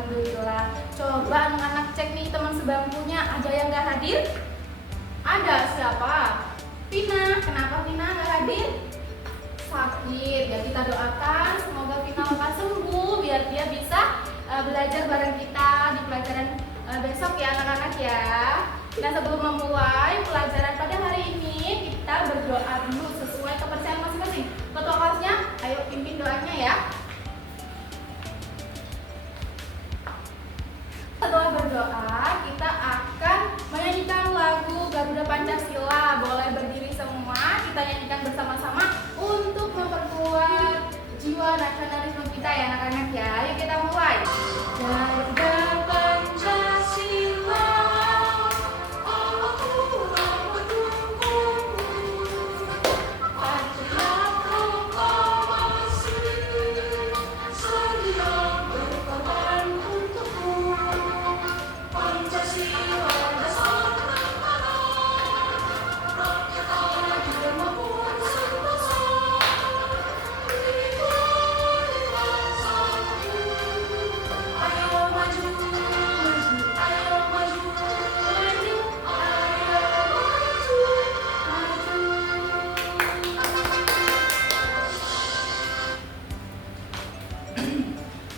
Alhamdulillah. Coba anak-anak cek nih teman sebangkunya, ada yang nggak hadir? Ada, siapa? Vina. Kenapa Vina nggak hadir? Sakit. Ya kita doakan semoga Vina lekas sembuh biar dia bisa belajar bareng kita di pelajaran besok ya anak-anak ya. Nah sebelum memulai pelajaran pada hari ini kita berdoa dulu sesuai kepercayaan masing-masing. Ketua kelasnya, ayo pimpin doanya ya. Setelah berdoa, kita akan menyanyikan lagu Garuda Pancasila. Boleh berdiri semua, kita nyanyikan bersama-sama untuk memperkuat jiwa nasionalisme kita ya anak-anak ya. Yuk kita mulai. Garuda Pancasila, Allah mendukungmu. Patriot proklamasi, sedia berkorban untukmu. Pancasila dasar negara, rakyat adil maupun sentosa. Berikan bangsaku, ayo maju, maju, ayo maju, maju, ayo maju, maju.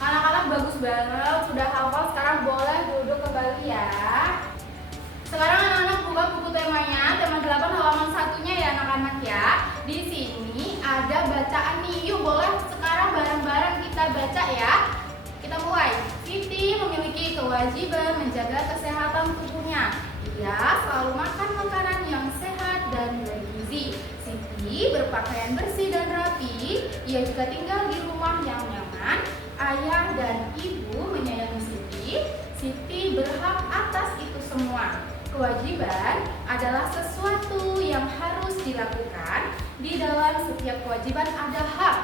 Anak-anak bagus banget, sudah hafal, sekarang boleh duduk kembali ya. Sekarang anak-anak buka buku temanya, tema 8 halaman 1-nya ya anak-anak ya. Di sini ada bacaan nih, yuk boleh sekarang bareng-bareng kita baca ya. Kita mulai. Siti memiliki kewajiban menjaga kesehatan tubuhnya. Ia selalu makan makanan yang sehat dan bergizi. Siti berpakaian bersih dan rapi. Ia juga tinggal di rumah yang nyaman. Ayah dan ibu menyayangi Siti. Siti berhak atas itu semua. Kewajiban adalah sesuatu yang harus dilakukan. Di dalam setiap kewajiban ada hak.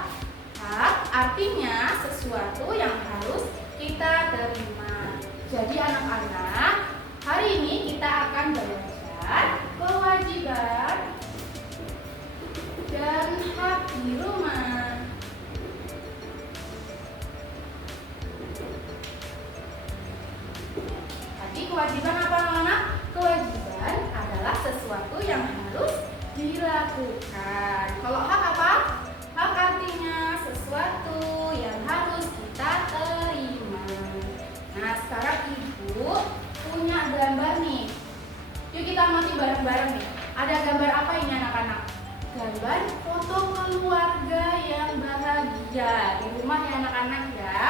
Hak artinya sesuatu yang harus kita terima. Jadi anak-anak, hari ini kita akan belajar kewajiban dan hak di rumah. Tadi kewajiban apa anak-anak? Kewajiban adalah sesuatu yang harus dilakukan. Kalau hak apa? Hak artinya sesuatu yang harus kita terima. Nah sekarang ibu punya gambar nih. Yuk kita amati bareng-bareng nih. Ada gambar apa ini anak-anak? Gambar foto keluarga yang bahagia di rumah ya anak-anak ya.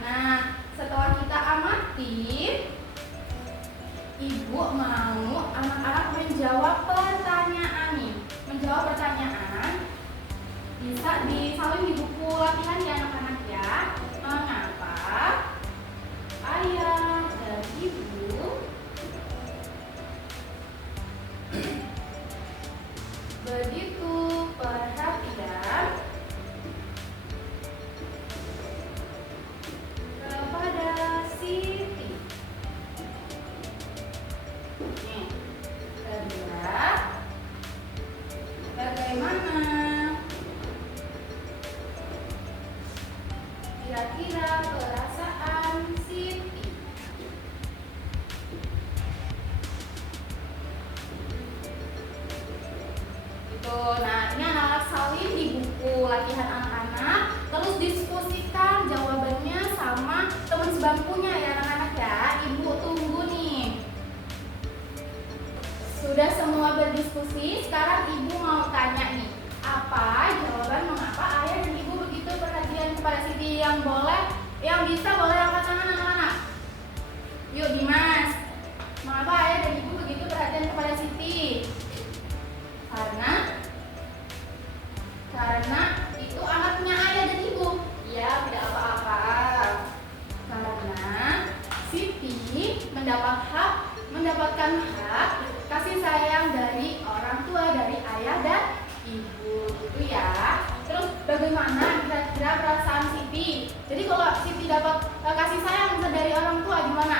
Nah setelah kita amati, ibu mau anak-anak menjawab pertanyaan nih. Menjawab pertanyaan bisa disalin di buku latihan ya anak-anak ya. Mengapa ayah dan ibu begitu perhatian kepada Siti? Nih, kedua, bagaimana kira-kira perasaan Siti? Itu, nah ini anak-anak salin di buku latihan anak-anak, terus diskusikan jawabannya sama teman sebangkunya ya anak-anak ya. Ibu tunggu nih. Sudah semua berdiskusi, sekarang ibu mau tanya nih, apa jawaban mengapa ayah dan ibu begitu perhatian kepada Siti? Yang boleh, yang bisa boleh angkat tangan anak-anak. Yuk Dimas, mengapa ayah dan ibu begitu perhatian kepada Siti? Karena itu anaknya ayah dan ibu. Ya tidak apa-apa. Karena Siti mendapatkan hak kasih sayang dari orang tua, dari ayah dan ibu gitu ya. Terus bagaimana kira-kira perasaan Siti? Jadi kalau Siti dapat kasih sayang dari orang tua gimana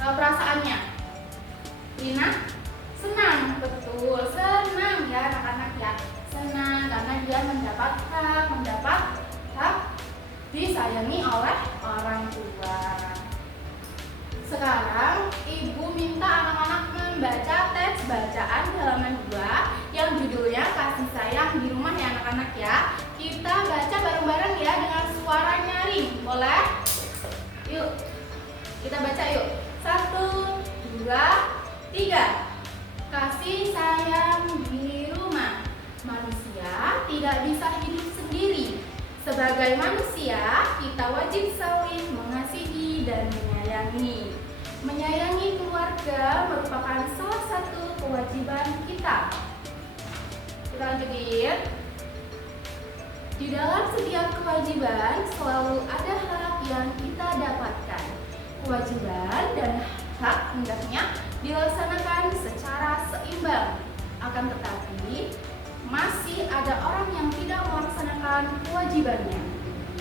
perasaannya? Lina? Senang, betul, senang ya anak-anak ya. Senang karena dia mendapat hak disayangi oleh orang tua. Sekarang Ibu minta anak-anak membaca teks bacaan halaman 2 yang judulnya Kasih Sayang di Rumah ya anak-anak ya. Kita baca bareng-bareng ya dengan suara nyaring. Boleh? Yuk. Kita baca yuk. 1, 2, 3. Kasih sayang di rumah. Manusia tidak bisa hidup sendiri. Sebagai manusia, kita wajib saling mengasihi dan menyayangi. Menyayangi keluarga merupakan salah satu kewajiban kita. Kita lanjutin. Di dalam setiap kewajiban selalu ada hak yang kita dapatkan. Kewajiban dan hak hendaknya dilaksanakan secara seimbang. Akan tetapi, masih ada orang yang tidak melaksanakan kewajibannya.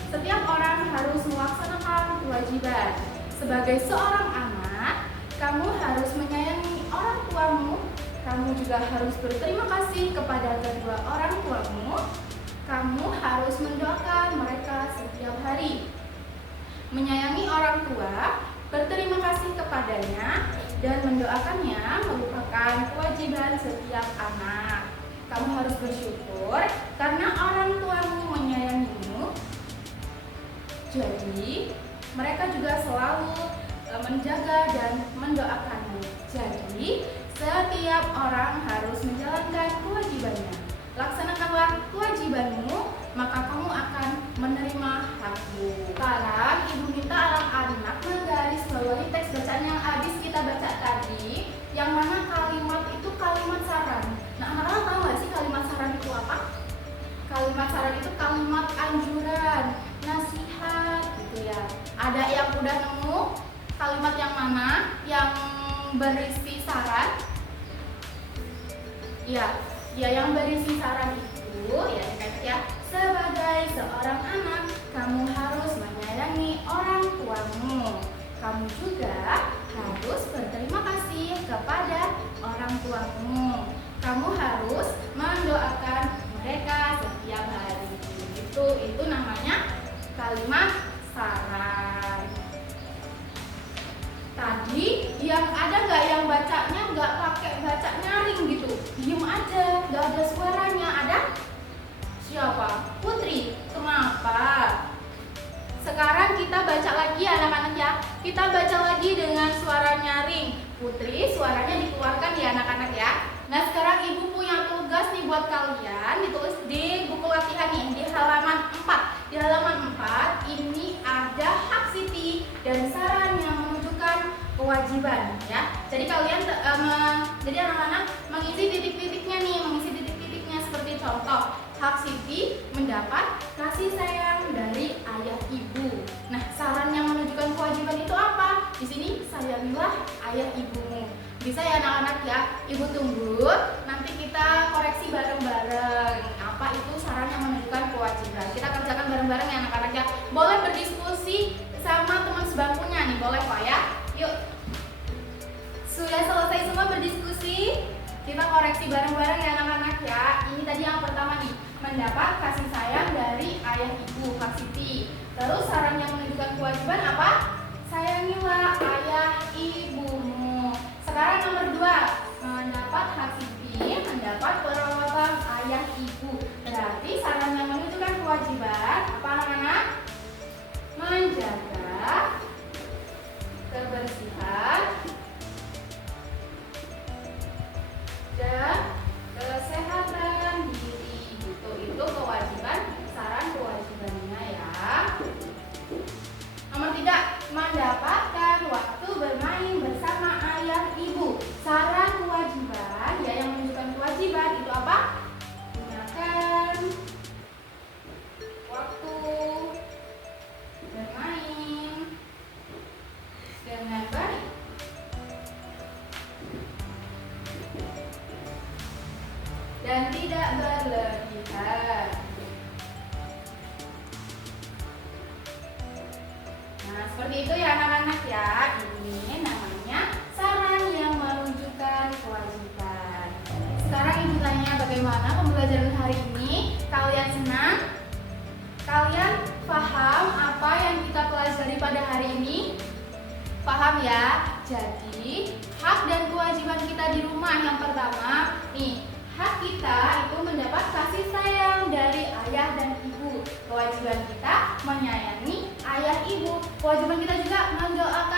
Setiap orang harus melaksanakan kewajiban. Sebagai seorang anak, kamu harus menyayangi orang tuamu. Kamu juga harus berterima kasih kepada kedua orang tuamu. Kamu harus mendoakan mereka setiap hari. Menyayangi orang tua, berterima kasih kepadanya, dan mendoakannya merupakan kewajiban setiap anak. Kamu harus bersyukur karena orang tuamu menyayangimu. Jadi, mereka juga selalu menjaga dan mendoakanmu. Jadi, setiap orang harus menjalankan kewajibannya. Laksanakanlah kewajibanmu, maka kamu akan menerima hakmu. Sekarang Ibu minta anak-anak menggarisbawahi teks bacaan yang habis kita baca tadi, yang mana kalimat itu kalimat saran. Nah, anak-anak tahu nggak sih kalimat saran itu apa? Kalimat saran itu kalimat anjuran, nasihat gitu ya. Ada yang udah nemu kalimat yang mana yang berisi saran? Ya yang berisi saran itu ya sebagai seorang anak kamu harus menyayangi orang tuamu. Kamu juga harus berterima kasih kepada orang tuamu. Kamu harus mendoakan mereka setiap hari. Itu namanya kalimat saran. Tadi yang ada nggak yang bacanya nggak pakai baca nyaring gitu, diem aja, nggak ada suaranya. Ada? Siapa? Putri. Kenapa? Sekarang kita baca lagi anak-anak ya. Kita baca lagi dengan suara nyaring. Putri, suaranya dikeluarkan ya anak-anak ya. Nah, sekarang Ibu punya tugas nih buat kalian, ditulis di buku latihan nih di halaman 4. Di halaman 4 ini ada hak Siti dan saran yang menunjukkan kewajiban ya. Jadi kalian jadi anak-anak mengisi titik-titiknya nih, seperti contoh hak Siti mendapat kasih sayang dari ayah ibu. Nah, saran yang menunjukkan kewajiban itu apa? Di sini sayangilah ayah ibumu. Bisa ya anak-anak ya. Ibu tunggu, nanti kita koreksi bareng-bareng. Apa itu saran yang menunjukkan kewajiban? Kita kerjakan bareng-bareng ya anak-anak ya. Boleh berdiskusi sama teman sebangkunya nih, boleh kok ya. Yuk. Sudah selesai semua berdiskusi? Kita koreksi bareng-bareng ya anak-anak ya. Ini tadi yang pertama nih, mendapat kasih sayang dari ayah ibu, Kak Siti. Lalu saran yang menunjukkan kewajiban apa? Sayangilah ayah ibumu. Sekarang nomor 2, mendapat hak Siti, mendapat perawatan ayah ibu. Berarti saran yang menunjukkan kewajiban apa anak-anak? Menjaga kebersihan dan kesehatan diri. Itu kewajiban, saran kewajibannya ya. Nomor 3, mendapatkan waktu bermain bersama ayah ibu. Saran kewajiban ya yang menunjukkan kewajiban itu apa? Gunakan waktu bermain dengan baik. Dan tidak berlebihan. Nah, seperti itu ya anak-anak ya. Ini namanya saran yang menunjukkan kewajiban. Sekarang Ibu tanya bagaimana pembelajaran hari ini? Kalian senang? Kalian paham apa yang kita pelajari pada hari ini? Paham paham ya? Jadi, hak dan kewajiban kita di rumah yang pertama, nih, hak kita itu mendapat kasih sayang dari ayah dan ibu. Kewajiban kita menyayangi ayah ibu. Kewajiban kita juga mendoakan